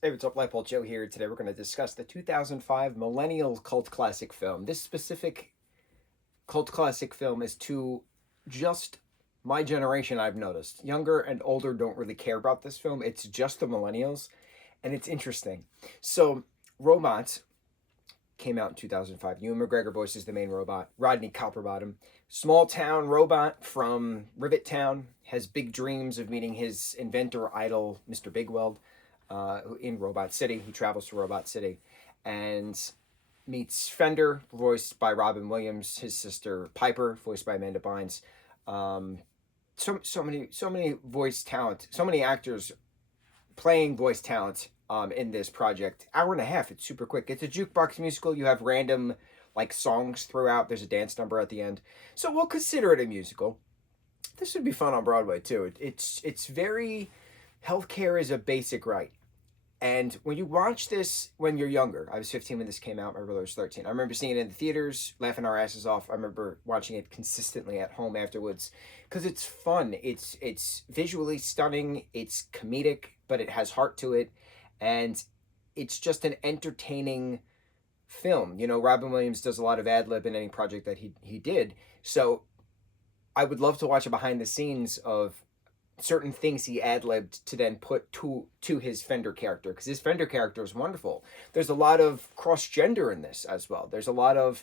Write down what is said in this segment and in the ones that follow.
Hey, what's up, lightboltjoe here. Today we're going to discuss the 2005 millennial cult classic film. This specific cult classic film is to just my generation, I've noticed. Younger and older don't really care about this film. It's just the millennials, and it's interesting. So, Robots came out in 2005. Ewan McGregor voices the main robot, Rodney Copperbottom. Small town robot from Rivet Town has big dreams of meeting his inventor idol, Mr. Bigweld, in Robot City. He travels to Robot City and meets Fender, voiced by Robin Williams, his sister Piper, voiced by Amanda Bynes. Um, so many voice talent, so many actors playing voice talent in this project. Hour and a half. It's super quick. It's a jukebox musical. You have random like songs throughout. There's a dance number at the end. So we'll consider it a musical. This would be fun on Broadway too. It's very healthcare is a basic right. And when you watch this when you're younger, I was 15 when this came out, my brother was 13. I remember seeing it in the theaters, laughing our asses off. I remember watching it consistently at home afterwards because it's fun. It's visually stunning, it's comedic, but it has heart to it, and it's just an entertaining film. You know, Robin Williams does a lot of ad lib in any project that he did. So I would love to watch a behind the scenes of certain things he ad-libbed to then put to his Fender character, because his Fender character is wonderful. There's a lot of cross-gender in this as well. There's a lot of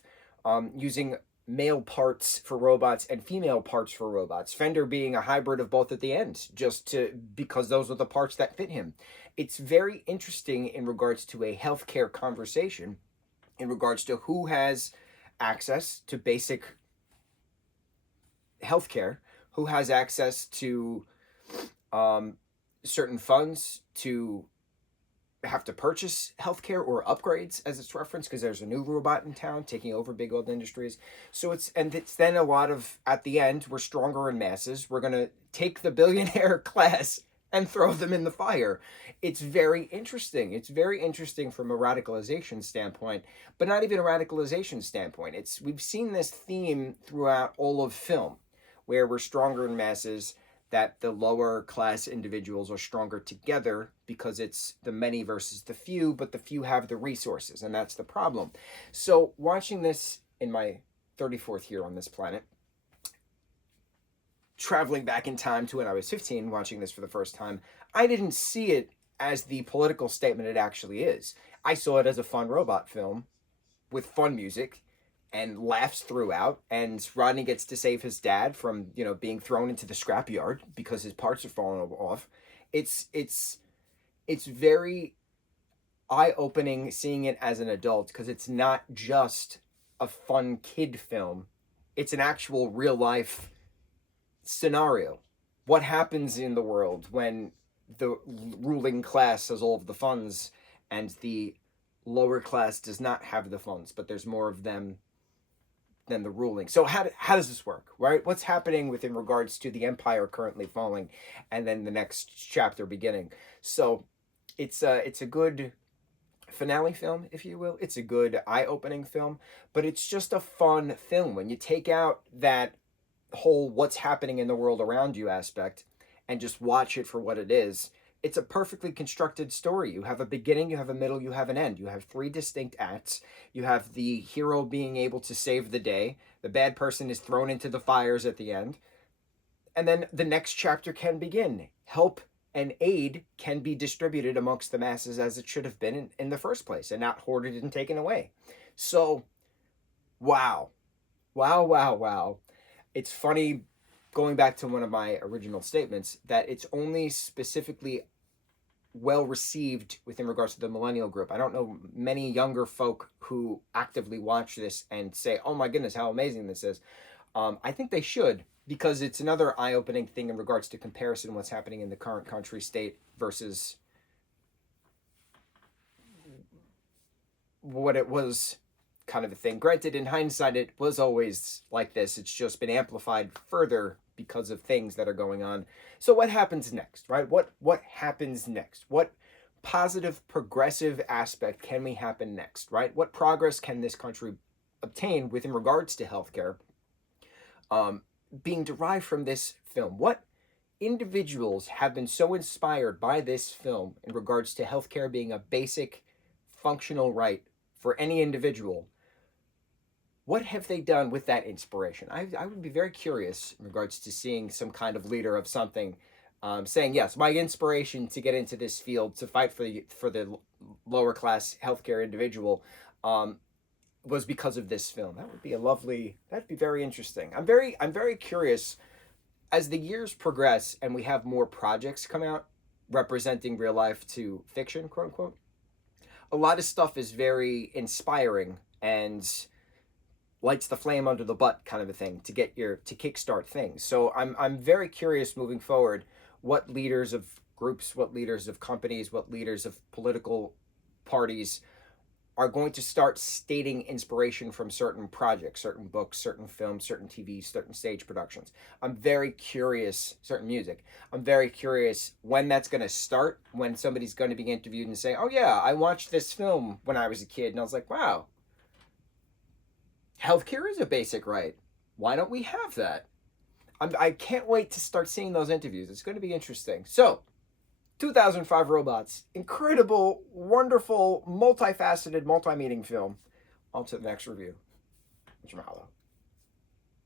using male parts for robots and female parts for robots. Fender being a hybrid of both at the end, just to because those are the parts that fit him. It's very interesting in regards to a healthcare conversation, in regards to who has access to basic healthcare, who has access to certain funds to have to purchase healthcare or upgrades, as it's referenced, because there's a new robot in town taking over big old industries. So it's then a lot of, at the end, we're stronger in masses. We're gonna take the billionaire class and throw them in the fire. It's very interesting. It's very interesting from a radicalization standpoint, but not even a radicalization standpoint. We've seen this theme throughout all of film, where we're stronger in masses, that the lower class individuals are stronger together because it's the many versus the few, but the few have the resources, and that's the problem. So watching this in my 34th year on this planet, traveling back in time to when I was 15, watching this for the first time, I didn't see it as the political statement it actually is. I saw it as a fun robot film with fun music and laughs throughout, and Rodney gets to save his dad from, being thrown into the scrapyard because his parts are falling off. It's very eye-opening seeing it as an adult, because it's not just a fun kid film. It's an actual real life scenario. What happens in the world when the ruling class has all of the funds and the lower class does not have the funds, but there's more of them than the ruling. So how does this work, right? What's happening within regards to the empire currently falling and then the next chapter beginning? So it's a good finale film, if you will. It's a good eye-opening film, but it's just a fun film. When you take out that whole what's happening in the world around you aspect and just watch it for what it is, it's a perfectly constructed story. You have a beginning, you have a middle, you have an end. You have three distinct acts. You have the hero being able to save the day. The bad person is thrown into the fires at the end. And then the next chapter can begin. Help and aid can be distributed amongst the masses as it should have been in the first place, and not hoarded and taken away. So, wow. Wow, wow, wow. It's funny, going back to one of my original statements, that it's only specifically well received within regards to the millennial group. I don't know many younger folk who actively watch this and say, oh my goodness, how amazing this is. I think they should, because it's another eye-opening thing in regards to comparison, what's happening in the current country state versus what it was, kind of a thing. Granted, in hindsight, it was always like this. It's just been amplified further because of things that are going on. So what happens next, right? What happens next? What positive, progressive aspect can we happen next, right? What progress can this country obtain within regards to healthcare being derived from this film? What individuals have been so inspired by this film in regards to healthcare being a basic functional right for any individual. What have they done with that inspiration? I would be very curious in regards to seeing some kind of leader of something saying, yes, my inspiration to get into this field to fight for the lower class healthcare individual was because of this film. That would be a lovely. That'd be very interesting. I'm very curious as the years progress and we have more projects come out representing real life to fiction, quote unquote. A lot of stuff is very inspiring and lights the flame under the butt kind of a thing to kickstart things. So I'm very curious moving forward what leaders of groups, what leaders of companies, what leaders of political parties are going to start stating inspiration from certain projects, certain books, certain films, certain TV, certain stage productions. I'm very curious, certain music. I'm very curious when that's going to start, when somebody's going to be interviewed and say, oh yeah, I watched this film when I was a kid and I was like, wow, healthcare is a basic right. Why don't we have that? I can't wait to start seeing those interviews. It's going to be interesting. So, 2005 Robots, incredible, wonderful, multifaceted, multi-meaning film. On to the next review. Mucho mahalo.